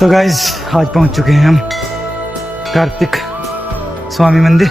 तो गाइस आज पहुंच चुके हैं हम कार्तिक स्वामी मंदिर।